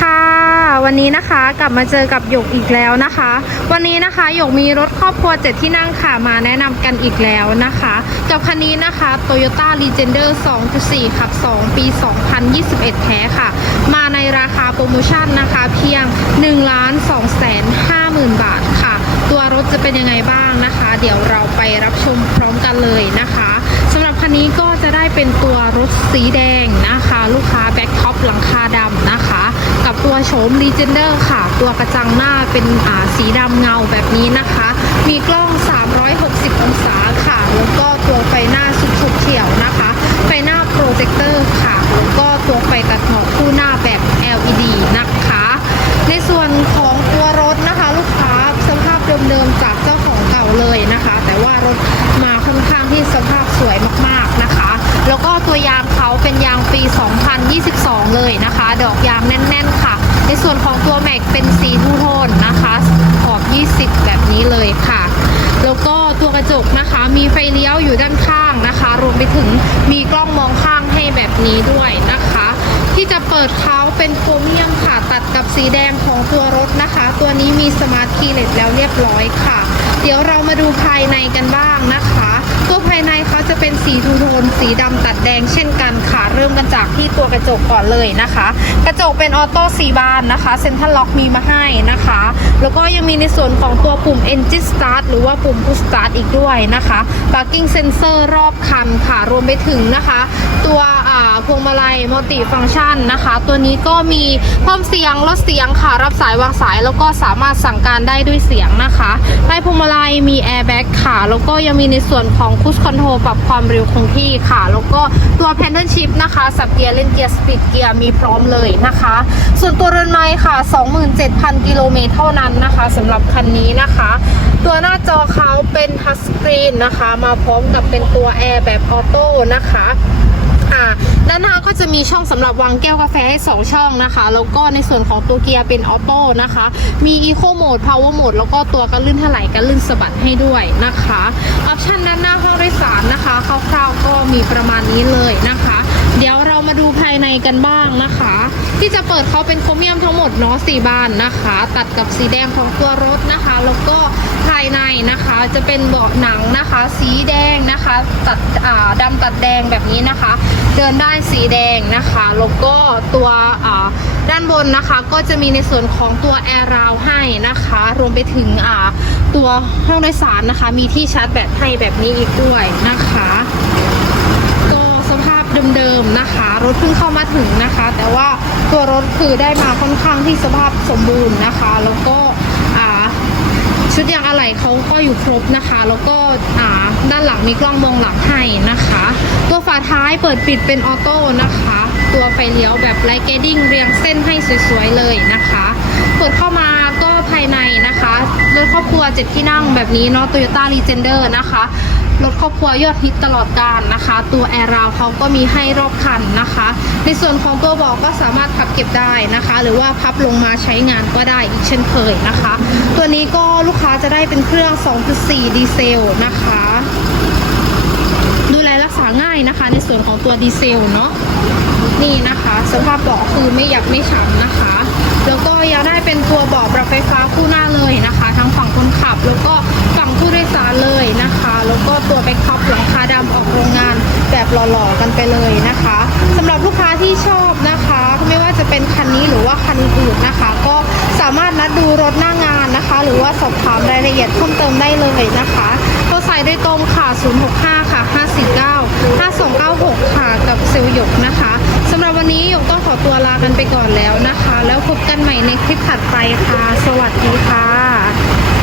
ค่ะ วันนี้นะคะกลับมาเจอกับหยกอีกแล้วนะคะ วันนี้นะคะหยกมีรถครอบครัวเจ็ดที่นั่งค่ะมาแนะนำกันอีกแล้วนะคะ กับคันนี้นะคะ Toyota Legender 2.4 ขับ 2 ปี 2021 แท้ค่ะ มาในราคาโปรโมชั่นนะคะ เพียง 1 2 5 0 0 0 0 บาทค่ะ ตัวรถจะเป็นยังไงบ้างนะคะ เดี๋ยวเราไปรับชมพร้อมกันเลยนะคะสำหรับคันนี้ก็จะได้เป็นตัวรถสีแดงนะคะ โฉม Legender ค่ะ ตัวกระจังหน้าเป็นอ่าสีดำเงาแบบนี้นะคะ มีกล้อง 360 องศาค่ะ แล้วก็ตัวไฟหน้าสุดๆเขียวนะคะ ไฟหน้าโปรเจคเตอร์ค่ะ แล้วก็ตัวไฟตัดหมอกคู่หน้าแบบ LED นะคะ ในส่วนของตัวรถนะคะ ลูกค้าสภาพเดิมๆจากเจ้าของเก่าเลยนะคะ แต่ว่ารถมาค่อนข้างที่สภาพสวยมากๆนะคะ แล้วก็ตัวยางเขาเป็นยางปี 2022 เลยนะคะ ดอกยางแน่น ๆ ค่ะ ในส่วนของตัวแม็กเป็นสีทูโทนนะคะขอบ 20 แบบนี้เลยค่ะ แล้วก็ตัวกระจกนะคะมีไฟเลี้ยวอยู่ด้านข้างนะคะ รวมไปถึงมีกล้องมองข้างให้แบบนี้ด้วยนะคะ ที่จะเปิดเขาเป็นโครเมียมค่ะตัดกับสีแดงของตัวรถนะคะ ตัวนี้มีสมาร์ทคีย์เลสแล้วเรียบร้อยค่ะ เดี๋ยวเรามาดูภายในกันบ้างนะคะ ตัวภายในเขาจะเป็นสีทูโทนสีดำตัดแดงเช่นกันค่ะ เริ่มกันจากที่ตัวกระจกก่อนเลยนะคะ กระจกเป็นออโต้สีบานนะคะเซ็นทรัลล็อกมีมาให้นะคะ แล้วก็ยังมีในส่วนของตัวปุ่ม Engine Start หรือว่าปุ่ม Push Start อีกด้วยนะคะ Parking Sensor รอบคันค่ะ รวมไปถึงนะคะ ตัวพวงมาลัยมัลติฟังชันนะคะ ตัวนี้ก็มีเพิ่มเสียงลดเสียงค่ะรับสายวางสายแล้วก็สามารถสั่งการได้ด้วยเสียงนะคะใต้พวงมาลัยมีแอร์แบ็กค่ะ แล้วก็ยังมีในส่วนของคุชคอนโทรปรับความเร็วคงที่ค่ะ แล้วก็ตัวแพนเดิลชิพนะคะ สับเกียร์เล่นเกียร์สปีดเกียร์มีพร้อมเลยนะคะ ส่วนตัวเรือนไม้ค่ะ 27,000 กิโลเมตรเท่านั้นนะคะสำหรับคันนี้นะคะ ตัวหน้าจอเขาเป็นทัชสกรีนนะคะ มาพร้อมกับเป็นตัวแอร์แบบออโต้นะคะ ด้านหน้าก็จะมีช่องสำหรับวางแก้วกาแฟให้ 2 ช่องนะคะ แล้วก็ในส่วนของตัวเกียร์เป็นออโต้นะคะ มีอีโคโหมดพาวเวอร์โหมดแล้วก็ตัวกันลื่นถลายกันลื่นสะบัดให้ด้วยนะคะ ออปชันด้านหน้าห้องโดยสารนะคะคร่าวๆก็มีประมาณนี้เลยนะคะ เดี๋ยวเรามาดูภายในกันบ้างนะคะ ที่จะเปิดเขาเป็นโครเมียมทั้งหมดเนาะสีบานนะคะ ตัดกับสีแดงของตัวรถนะคะ แล้วก็ภายในนะคะจะเป็นเบาะหนังนะคะ สีแดงนะคะ ตัดอ่าดำตัดแดงแบบนี้นะคะ เดินได้สีแดงนะคะแล้วก็ตัวอ่าด้านบนนะคะ ก็จะมีในส่วนของตัวแอร์ราวให้นะคะ รวมไปถึงอ่าตัวห้องโดยสารนะคะ มีที่ชาร์จแบตให้แบบนี้อีกด้วยนะคะ ก็สภาพเดิมๆนะคะ รถเพิ่งเข้ามาถึงนะคะ แต่ว่าตัวรถคือได้มาค่อนข้างที่สภาพสมบูรณ์นะคะ แล้วก็ชุดยางอะไหล่เขาก็อยู่ครบนะคะ แล้วก็ด้านหลังมีกล้องมองหลังให้นะคะ ตัวฝาท้ายเปิดปิดเป็นออโต้นะคะ ตัวไฟเลี้ยวแบบไลท์เกดดิ้งเรียงเส้นให้สวยๆเลยนะคะเปิดเข้ามาก็ภายในนะคะรถครอบครัวเจ็ดที่นั่งแบบนี้เนาะ Toyota Legender นะคะ รถครอบครัวยอดฮิตตลอดการนะคะ ตัวแอร์ราวเขาก็มีให้รอบคันนะคะ ในส่วนของตัวเบอกก็สามารถพับเก็บได้นะคะ หรือว่าพับลงมาใช้งานก็ได้อีกเช่นเคยนะคะ ตัวนี้ก็ลูกค้าจะได้เป็นเครื่อง 2.4 ดีเซลนะคะ ดูแลรักษาง่ายนะคะ ในส่วนของตัวดีเซลเนาะนี่นะคะสภาพเบาะคือไม่หยับไม่ฉ่ำนะคะ หล่อๆกันไปเลยนะคะสำหรับลูกค้าที่ชอบนะคะ ไม่ว่าจะเป็นคันนี้หรือว่าคันอื่นนะคะ ก็สามารถนัดดูรถหน้างานนะคะ หรือว่าสอบถามรายละเอียดเพิ่มเติมได้เลยนะคะโทรสายโดยตรงค่ะ 065 ค่ะ 549 5296 ค่ะ กับเซลลหยกนะคะสำหรับวันนี้หยกต้องขอตัวลากันไปก่อนแล้วนะคะ แล้วพบกันใหม่ในคลิปถัดไปค่ะ สวัสดีค่ะ